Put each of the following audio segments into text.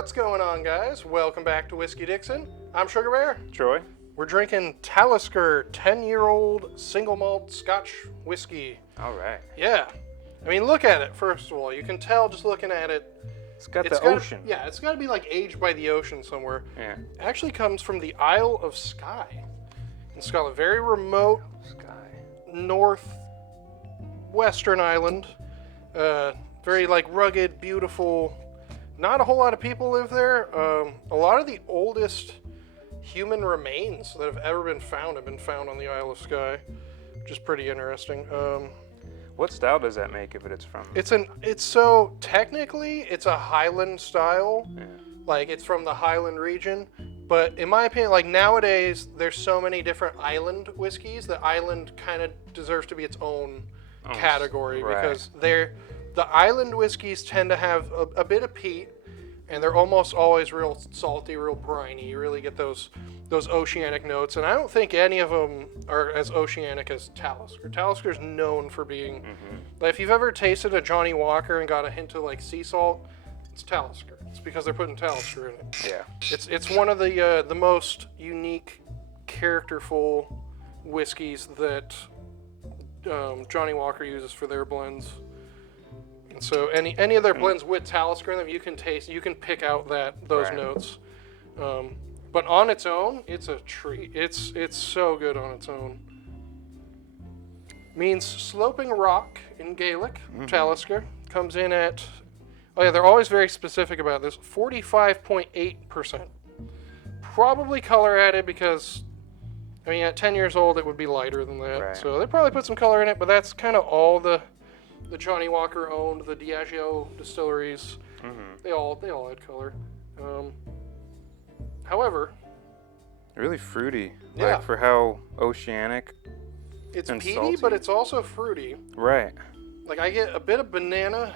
What's going on, guys? Welcome back to Whiskey Dixon. I'm Sugarbear. Troy? We're drinking Talisker 10-year-old single malt Scotch whiskey. All right. Yeah. I mean, look at it, first of all. You can tell just looking at it. It's got the ocean. Yeah, it's got to be like aged by the ocean somewhere. Yeah. It actually comes from the Isle of Skye in Scotland. Very remote northwestern island. Very like rugged, beautiful. Not a whole lot of people live there. A lot of the oldest human remains that have ever been found have been found on the Isle of Skye, which is pretty interesting. What style does that make if it's from? So technically it's a Highland style. Yeah. Like it's from the Highland region. But in my opinion, like nowadays there's so many different island whiskeys that island kind of deserves to be its own category, right. because the island whiskeys tend to have a bit of peat, and they're almost always real salty, real briny. You really get those oceanic notes, and I don't think any of them are as oceanic as Talisker. Talisker's known for being, like, if you've ever tasted a Johnny Walker and got a hint of like sea salt, it's Talisker. It's because they're putting Talisker in it. Yeah. It's one of the most unique, characterful whiskeys that Johnny Walker uses for their blends. And so any of their blends with Talisker in them, you can pick out those right. notes. But on its own, it's a treat. It's so good on its own. Means sloping rock in Gaelic. Talisker comes in at, they're always very specific about this, 45.8%. Probably color added because, I mean, at 10 years old it would be lighter than that. Right. So they probably put some color in it, but that's kind of all the Johnny Walker owned, the Diageo distilleries, they all add color. However, Really fruity. Yeah. Like for how oceanic. it's And peaty, salty. but it's also fruity. Right. Like I get a bit of banana,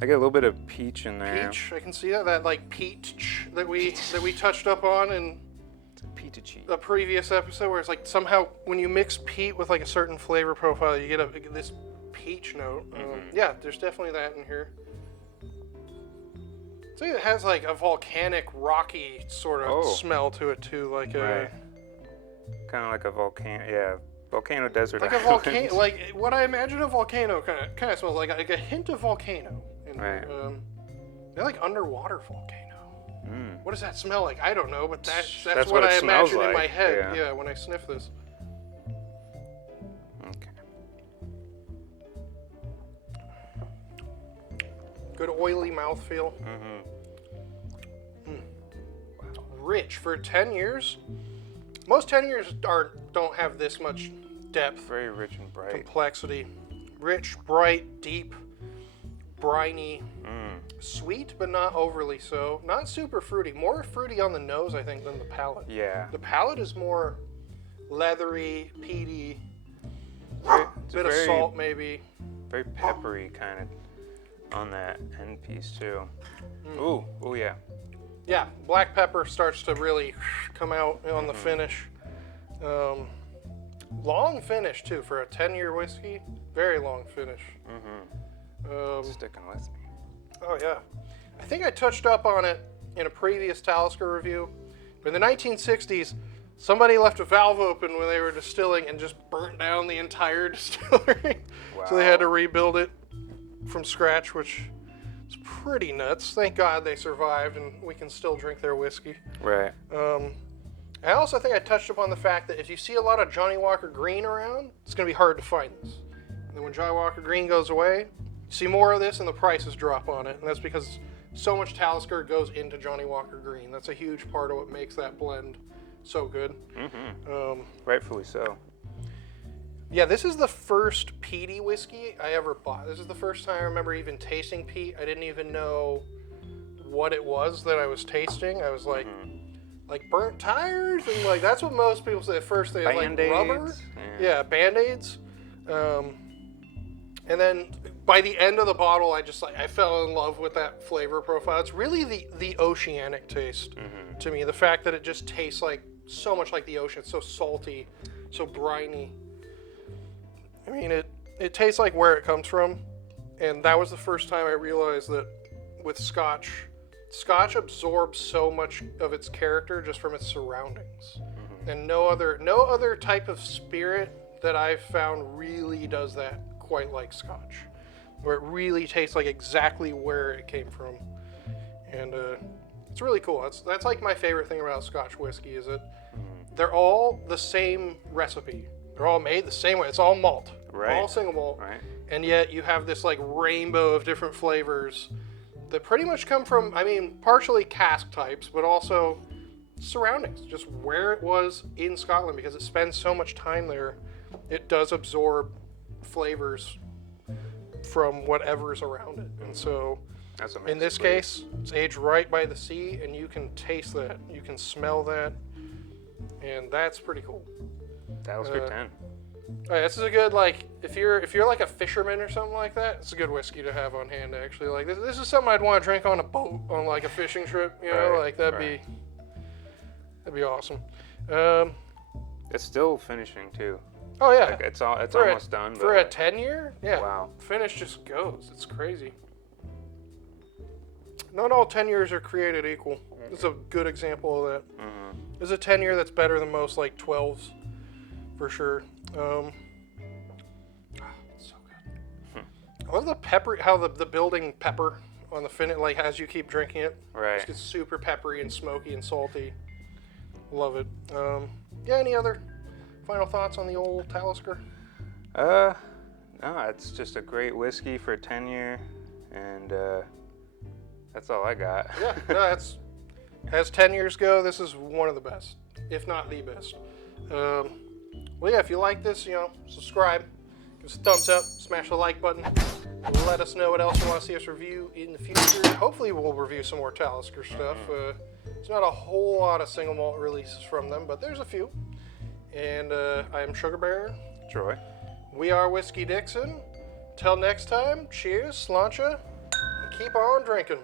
I get a little bit of peach in there. peach. I can see that like peach that we touched up on in It's a peachy. a previous episode, where it's like somehow when you mix peat with like a certain flavor profile, you get this peach note. Yeah, there's definitely that in here. So it has like a volcanic, rocky sort of smell to it too, like Right. Kind of like a volcano. Yeah. Volcano desert. like a island. volcano, like what I imagine a volcano kind of smells like a hint of volcano. And, Right. they're like underwater volcano. What does that smell like? I don't know, but that's That's what what I it smells imagine in my like, head. yeah. Yeah, when I sniff this. Okay. Good oily mouthfeel. Rich for 10 years. Most 10 years don't have this much depth, Very rich and bright. complexity. Rich, bright, deep, briny, sweet, but not overly so. Not super fruity. More fruity on the nose, I think, than the palate. Yeah. The palate is more leathery, peaty, It's a bit of salt maybe. Very peppery kind of on that end piece too. Ooh, yeah. Yeah, black pepper starts to really come out on the finish. Long finish too for a 10-year whiskey. Very long finish. Sticking with me. Oh yeah, I think I touched up on it in a previous Talisker review. But in the 1960s, somebody left a valve open when they were distilling and just burnt down the entire distillery. So they had to rebuild it from scratch, which is pretty nuts. Thank God they survived and we can still drink their whiskey. Right. I also think I touched upon the fact that if you see a lot of Johnny Walker Green around, it's going to be hard to find this. And then when Johnny Walker Green goes away, you see more of this and the prices drop on it. And that's because so much Talisker goes into Johnny Walker Green. That's a huge part of what makes that blend so good. Rightfully so. Yeah, this is the first peaty whiskey I ever bought. This is the first time I remember even tasting peat. I didn't even know what it was that I was tasting. I was like burnt tires, and like that's what most people say at first. They have like rubber, yeah, Band-Aids. And then by the end of the bottle, I fell in love with that flavor profile. It's really the oceanic taste to me. The fact that it just tastes like so much like the ocean. It's so salty, so briny. I mean, it tastes like where it comes from, and that was the first time I realized that with Scotch. Scotch absorbs so much of its character just from its surroundings, and no other type of spirit that I've found really does that quite like Scotch, where it really tastes like exactly where it came from, and it's really cool. That's like my favorite thing about Scotch whiskey is that they're all the same recipe. They're all made the same way. It's all malt, all single malt, and yet you have this like rainbow of different flavors that pretty much come from, I mean, partially cask types, but also surroundings, just where it was in Scotland, because it spends so much time there. It does absorb flavors from whatever's around it, and so in this case, it's aged right by the sea, and you can taste that, you can smell that, and that's pretty cool. Talisker 10. Oh, yeah, this is a good, like, if you're like a fisherman or something like that, it's a good whiskey to have on hand, actually. Like, this is something I'd want to drink on a boat on, like, a fishing trip, you know? Like, that'd be awesome. It's still finishing, too. Oh, yeah. Like, it's almost done. For a 10-year? Yeah. Wow. Finish just goes. It's crazy. Not all 10 years are created equal. This is a good example of that. This is a 10-year that's better than most, like, 12s, for sure. It's so good. I love the pepper, how the building pepper on the finish, like as you keep drinking it, it gets super peppery and smoky and salty. Love it. Yeah, any other final thoughts on the old Talisker? No, it's just a great whiskey for a 10-year, and that's all I got. Yeah, no, as 10 years go, this is one of the best, if not the best. Well, yeah, if you like this, subscribe, give us a thumbs up, smash the like button, let us know what else you want to see us review in the future. Hopefully we'll review some more Talisker stuff. There's not a whole lot of single malt releases from them, but there's a few. And I am Sugarbear. Troy. We are Whiskey Dixon. Till next time, cheers, sláinte, and keep on drinking.